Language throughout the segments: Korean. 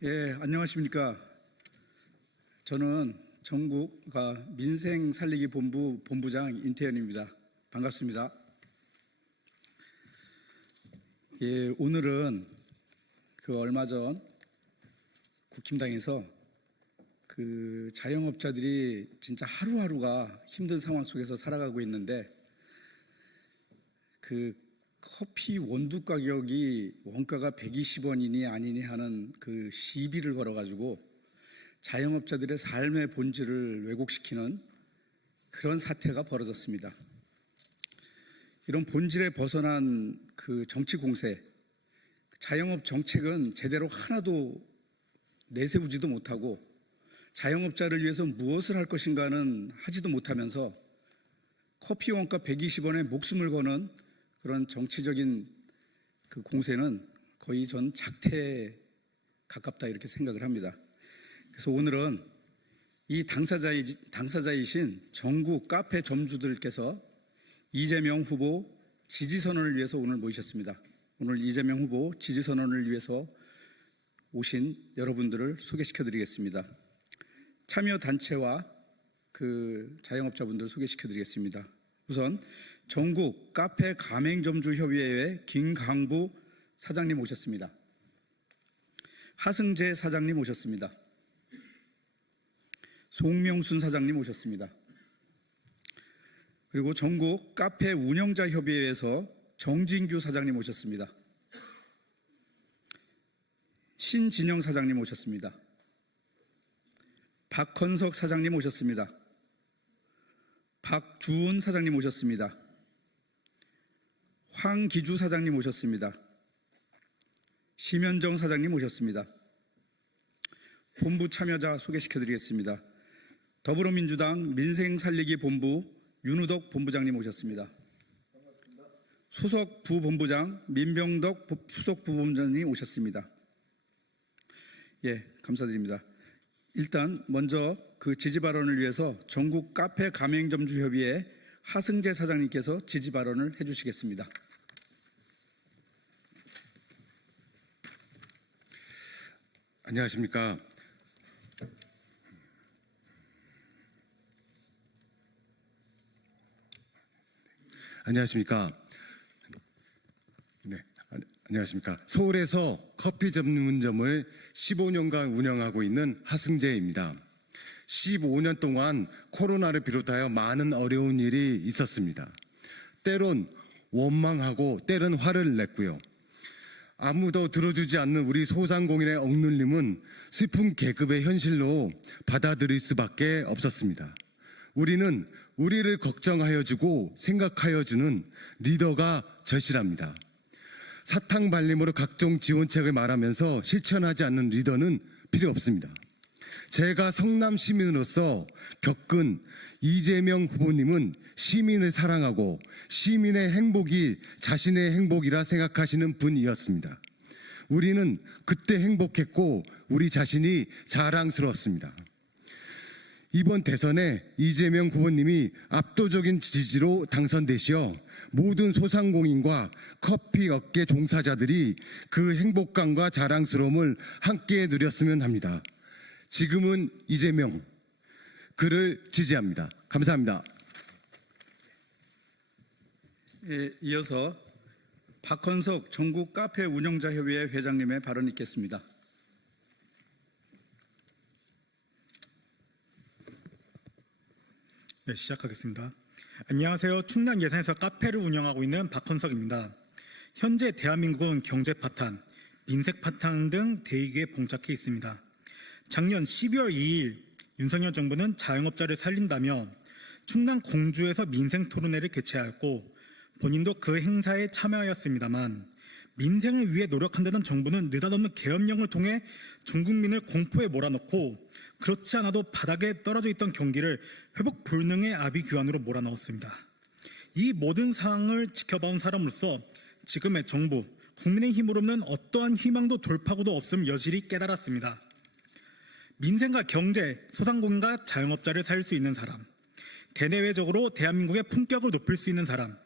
예, 안녕하십니까. 저는 전국 민생 살리기 본부 본부장 인태현입니다. 반갑습니다. 예, 오늘은 얼마 전 국힘당에서 자영업자들이 진짜 하루하루가 힘든 상황 속에서 살아가고 있는데 커피 원두 가격이 원가가 120원이니 아니니 하는 시비를 걸어가지고 자영업자들의 삶의 본질을 왜곡시키는 그런 사태가 벌어졌습니다. 이런 본질에 벗어난 정치 공세, 자영업 정책은 제대로 하나도 내세우지도 못하고 자영업자를 위해서 무엇을 할 것인가는 하지도 못하면서 커피 원가 120원에 목숨을 거는 그런 정치적인 공세는 거의 전 작태에 가깝다 이렇게 생각을 합니다. 그래서 오늘은 이 당사자이신 전국 카페 점주들께서 이재명 후보 지지선언을 위해서 오늘 모이셨습니다. 오늘 이재명 후보 지지선언을 위해서 오신 여러분들을 소개시켜드리겠습니다. 참여단체와 자영업자분들 소개시켜드리겠습니다. 우선 전국 카페 가맹점주협의회의 김강부 사장님 오셨습니다. 하승재 사장님 오셨습니다. 송명순 사장님 오셨습니다. 그리고 전국 카페 운영자협의회에서 정진규 사장님 오셨습니다. 신진영 사장님 오셨습니다. 박헌석 사장님 오셨습니다. 박주은 사장님 오셨습니다. 황기주 사장님 오셨습니다. 심현정 사장님 오셨습니다. 본부 참여자 소개시켜드리겠습니다. 더불어민주당 민생살리기 본부 윤우덕 본부장님 오셨습니다. 수석 부본부장 민병덕 수석 부본부장님 오셨습니다. 예, 감사드립니다. 일단 먼저 지지 발언을 위해서 전국 카페 가맹점주협의회 하승재 사장님께서 지지 발언을 해주시겠습니다. 안녕하십니까. 안녕하십니까. 네, 안녕하십니까. 서울에서 커피 전문점을 15년간 운영하고 있는 하승재입니다. 15년 동안 코로나를 비롯하여 많은 어려운 일이 있었습니다. 때론 원망하고 때론 화를 냈고요. 아무도 들어주지 않는 우리 소상공인의 억눌림은 슬픈 계급의 현실로 받아들일 수밖에 없었습니다. 우리는 우리를 걱정하여주고 생각하여주는 리더가 절실합니다. 사탕발림으로 각종 지원책을 말하면서 실천하지 않는 리더는 필요 없습니다. 제가 성남 시민으로서 겪은 이재명 후보님은 시민을 사랑하고 시민의 행복이 자신의 행복이라 생각하시는 분이었습니다. 우리는 그때 행복했고 우리 자신이 자랑스러웠습니다. 이번 대선에 이재명 후보님이 압도적인 지지로 당선되시어 모든 소상공인과 커피 업계 종사자들이 그 행복감과 자랑스러움을 함께 누렸으면 합니다. 지금은 이재명, 그를 지지합니다. 감사합니다. 예, 이어서 박헌석 전국 카페 운영자협의회 회장님의 발언 있겠습니다. 네, 시작하겠습니다. 안녕하세요. 충남 예산에서 카페를 운영하고 있는 박헌석입니다. 현재 대한민국은 경제 파탄, 민생 파탄 등 대위기에 봉착해 있습니다. 작년 12월 2일 윤석열 정부는 자영업자를 살린다며 충남 공주에서 민생 토론회를 개최하였고 본인도 그 행사에 참여하였습니다만 민생을 위해 노력한다는 정부는 느닷없는 계엄령을 통해 전 국민을 공포에 몰아넣고 그렇지 않아도 바닥에 떨어져 있던 경기를 회복 불능의 아비규환으로 몰아넣었습니다. 이 모든 상황을 지켜봐온 사람으로서 지금의 정부, 국민의힘으로는 어떠한 희망도 돌파구도 없음 여실히 깨달았습니다. 민생과 경제, 소상공인과 자영업자를 살릴 수 있는 사람, 대내외적으로 대한민국의 품격을 높일 수 있는 사람,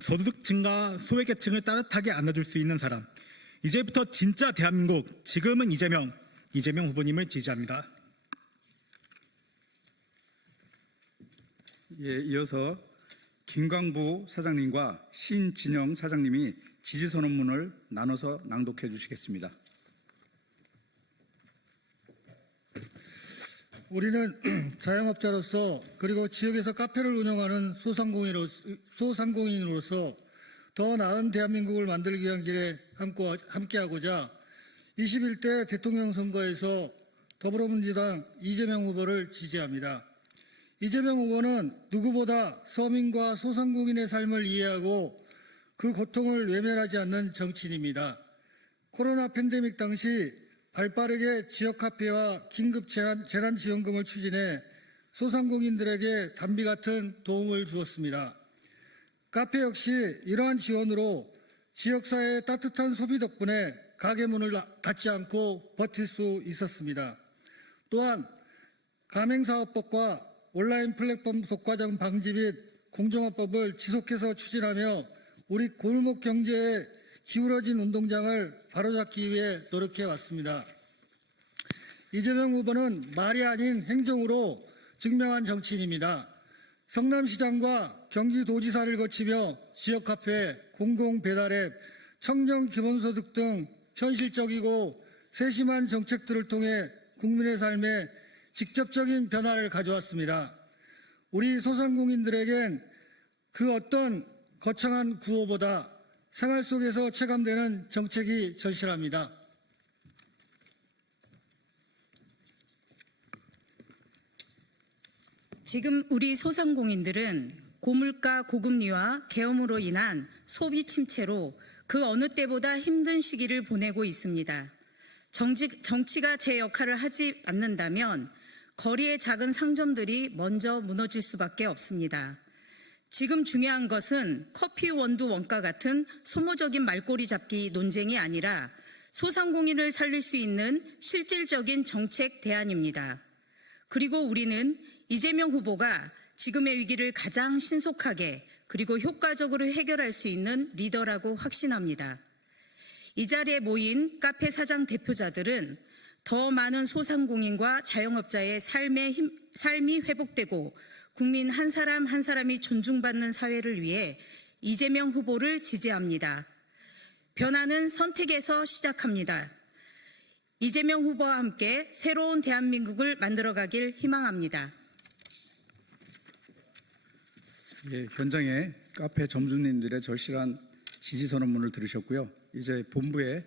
소득층과 소외계층을 따뜻하게 안아줄 수 있는 사람, 이제부터 진짜 대한민국, 지금은 이재명, 이재명 후보님을 지지합니다. 예, 이어서 김광부 사장님과 신진영 사장님이 지지선언문을 나눠서 낭독해 주시겠습니다. 우리는 자영업자로서 그리고 지역에서 카페를 운영하는 소상공인으로서 더 나은 대한민국을 만들기 위한 길에 함께하고자 21대 대통령 선거에서 더불어민주당 이재명 후보를 지지합니다. 이재명 후보는 누구보다 서민과 소상공인의 삶을 이해하고 그 고통을 외면하지 않는 정치인입니다. 코로나 팬데믹 당시 발빠르게 지역 카페와 긴급 재난지원금을 추진해 소상공인들에게 단비 같은 도움을 주었습니다. 카페 역시 이러한 지원으로 지역사회의 따뜻한 소비 덕분에 가게 문을 닫지 않고 버틸 수 있었습니다. 또한 가맹사업법과 온라인 플랫폼 독과점 방지 및 공정화법을 지속해서 추진하며 우리 골목 경제에 기울어진 운동장을 바로잡기 위해 노력해 왔습니다. 이재명 후보는 말이 아닌 행동으로 증명한 정치인입니다. 성남시장과 경기도지사를 거치며 지역 카페, 공공배달앱, 청년 기본소득 등 현실적이고 세심한 정책들을 통해 국민의 삶에 직접적인 변화를 가져왔습니다. 우리 소상공인들에겐 그 어떤 거창한 구호보다 생활 속에서 체감되는 정책이 절실합니다. 지금 우리 소상공인들은 고물가 고금리와 계엄으로 인한 소비 침체로 그 어느 때보다 힘든 시기를 보내고 있습니다. 정치가 제 역할을 하지 않는다면 거리의 작은 상점들이 먼저 무너질 수밖에 없습니다. 지금 중요한 것은 커피 원두 원가 같은 소모적인 말꼬리 잡기 논쟁이 아니라 소상공인을 살릴 수 있는 실질적인 정책 대안입니다. 그리고 우리는 이재명 후보가 지금의 위기를 가장 신속하게 그리고 효과적으로 해결할 수 있는 리더라고 확신합니다. 이 자리에 모인 카페 사장 대표자들은 더 많은 소상공인과 자영업자의 삶이 회복되고 국민 한 사람 한 사람이 존중받는 사회를 위해 이재명 후보를 지지합니다. 변화는 선택에서 시작합니다. 이재명 후보와 함께 새로운 대한민국을 만들어가길 희망합니다. 예, 현장에 카페 점주님들의 절실한 지지선언문을 들으셨고요. 이제 본부에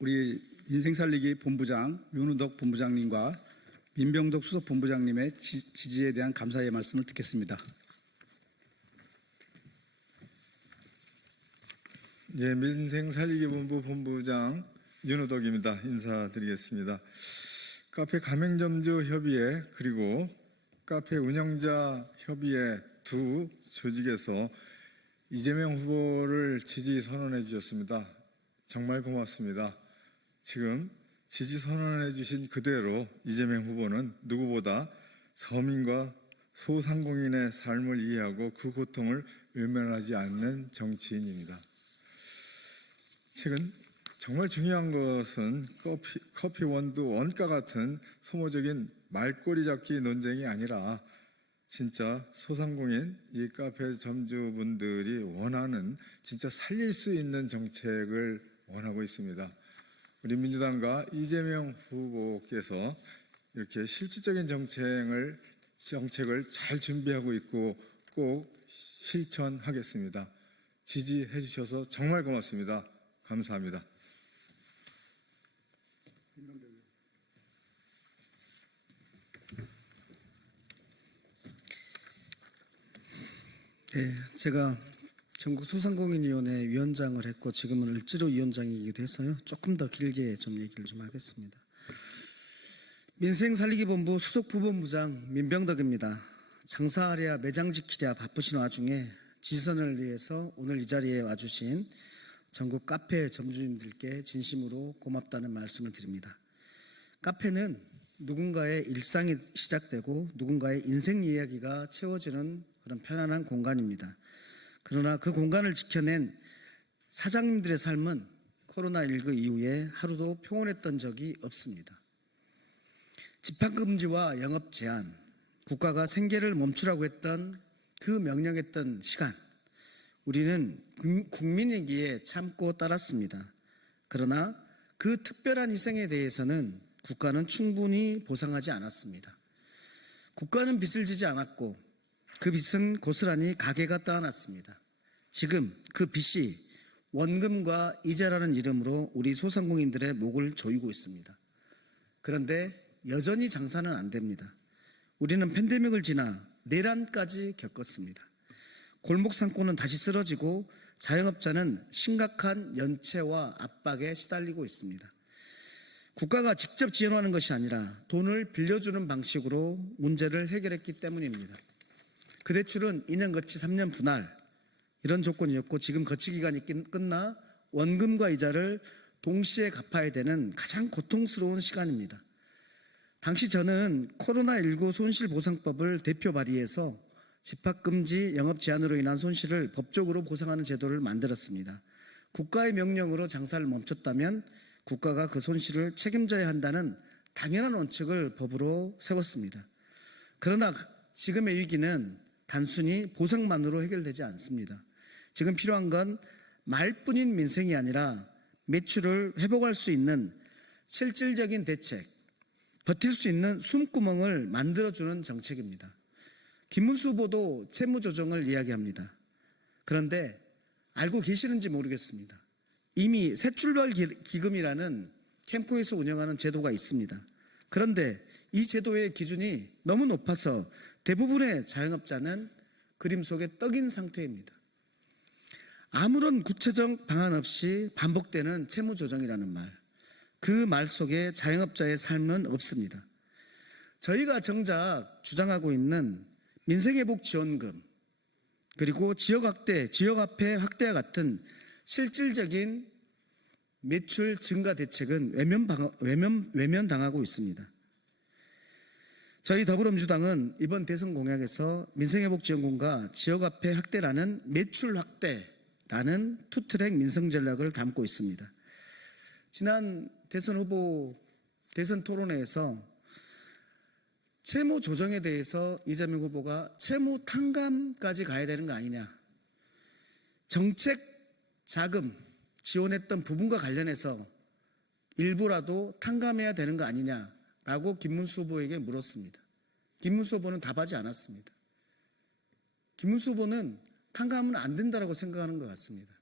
우리 인생살리기 본부장 윤우덕 본부장님과 민병덕 수석본부장님의 지지에 대한 감사의 말씀을 듣겠습니다. 예, 민생살리기본부 본부장 윤우덕입니다. 인사드리겠습니다. 카페 가맹점주 협의회 그리고 카페 운영자 협의회 두 조직에서 이재명 후보를 지지 선언해 주셨습니다. 정말 고맙습니다. 지금 지지 선언해 주신 그대로 이재명 후보는 누구보다 서민과 소상공인의 삶을 이해하고 그 고통을 외면하지 않는 정치인입니다. 최근 정말 중요한 것은 커피 원두 원가 같은 소모적인 말꼬리 잡기 논쟁이 아니라 진짜 소상공인 이 카페 점주분들이 원하는 진짜 살릴 수 있는 정책을 원하고 있습니다. 우리 민주당과 이재명 후보께서 이렇게 실질적인 정책을 잘 준비하고 있고 꼭 실천하겠습니다. 지지해 주셔서 정말 고맙습니다. 감사합니다. 네, 제가 전국소상공인위원회 위원장을 했고 지금은 을지로 위원장이기도 해서요. 조금 더 길게 좀 얘기를 좀 하겠습니다. 민생살리기본부 수석부본부장 민병덕입니다. 장사하랴 매장 지키랴 바쁘신 와중에 지선을 위해서 오늘 이 자리에 와주신 전국 카페 점주님들께 진심으로 고맙다는 말씀을 드립니다. 카페는 누군가의 일상이 시작되고 누군가의 인생 이야기가 채워지는 그런 편안한 공간입니다. 그러나 그 공간을 지켜낸 사장님들의 삶은 코로나19 이후에 하루도 평온했던 적이 없습니다. 집합금지와 영업 제한, 국가가 생계를 멈추라고 했던 그 명령했던 시간, 우리는 국민이기에 참고 따랐습니다. 그러나 그 특별한 희생에 대해서는 국가는 충분히 보상하지 않았습니다. 국가는 빚을 지지 않았고 그 빚은 고스란히 가게가 떠안았습니다. 지금 그 빚이 원금과 이자라는 이름으로 우리 소상공인들의 목을 조이고 있습니다. 그런데 여전히 장사는 안 됩니다. 우리는 팬데믹을 지나 내란까지 겪었습니다. 골목 상권은 다시 쓰러지고 자영업자는 심각한 연체와 압박에 시달리고 있습니다. 국가가 직접 지원하는 것이 아니라 돈을 빌려주는 방식으로 문제를 해결했기 때문입니다. 그 대출은 2년 거치 3년 분할 이런 조건이었고 지금 거치 기간이 끝나 원금과 이자를 동시에 갚아야 되는 가장 고통스러운 시간입니다. 당시 저는 코로나19 손실보상법을 대표 발의해서 집합금지, 영업 제한으로 인한 손실을 법적으로 보상하는 제도를 만들었습니다. 국가의 명령으로 장사를 멈췄다면 국가가 그 손실을 책임져야 한다는 당연한 원칙을 법으로 세웠습니다. 그러나 지금의 위기는 단순히 보상만으로 해결되지 않습니다. 지금 필요한 건 말뿐인 민생이 아니라 매출을 회복할 수 있는 실질적인 대책, 버틸 수 있는 숨구멍을 만들어주는 정책입니다. 김문수 후보도 채무조정을 이야기합니다. 그런데 알고 계시는지 모르겠습니다. 이미 새출발 기금이라는 캠코에서 운영하는 제도가 있습니다. 그런데 이 제도의 기준이 너무 높아서 대부분의 자영업자는 그림 속에 떡인 상태입니다. 아무런 구체적 방안 없이 반복되는 채무조정이라는 말, 그 말 속에 자영업자의 삶은 없습니다. 저희가 정작 주장하고 있는 민생회복지원금, 그리고 지역화폐 확대와 같은 실질적인 매출 증가 대책은 외면당하고 있습니다. 저희 더불어민주당은 이번 대선 공약에서 민생회복지원금과 지역화폐 확대라는 매출 확대라는 투트랙 민생 전략을 담고 있습니다. 지난 대선 토론회에서 채무 조정에 대해서 이재명 후보가 채무 탕감까지 가야 되는 거 아니냐. 정책 자금 지원했던 부분과 관련해서 일부라도 탕감해야 되는 거 아니냐라고 김문수 후보에게 물었습니다. 김문수 후보는 답하지 않았습니다. 김문수 후보는 탕감은 안 된다고 생각하는 것 같습니다.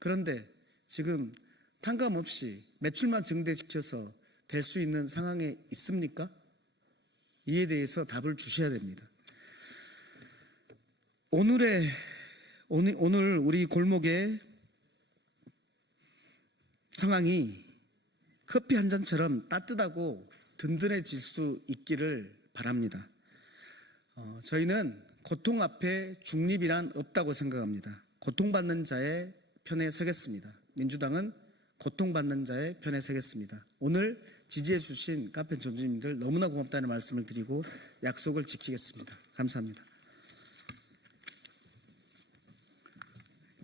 그런데 지금 탕감 없이 매출만 증대시켜서 될 수 있는 상황에 있습니까? 이에 대해서 답을 주셔야 됩니다. 오늘 우리 골목의 상황이 커피 한 잔처럼 따뜻하고 든든해질 수 있기를 바랍니다. 저희는 고통 앞에 중립이란 없다고 생각합니다. 고통받는 자의 편에 서겠습니다. 민주당은 고통받는 자의 편에 서겠습니다. 오늘 지지해 주신 카페 전주님들 너무나 고맙다는 말씀을 드리고 약속을 지키겠습니다. 감사합니다.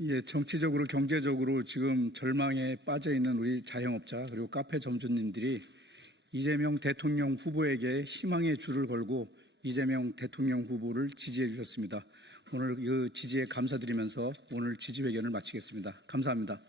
예, 정치적으로 경제적으로 지금 절망에 빠져 있는 우리 자영업자 그리고 카페 점주님들이 이재명 대통령 후보에게 희망의 줄을 걸고 이재명 대통령 후보를 지지해 주셨습니다. 오늘 그 지지에 감사드리면서 오늘 지지회견을 마치겠습니다. 감사합니다.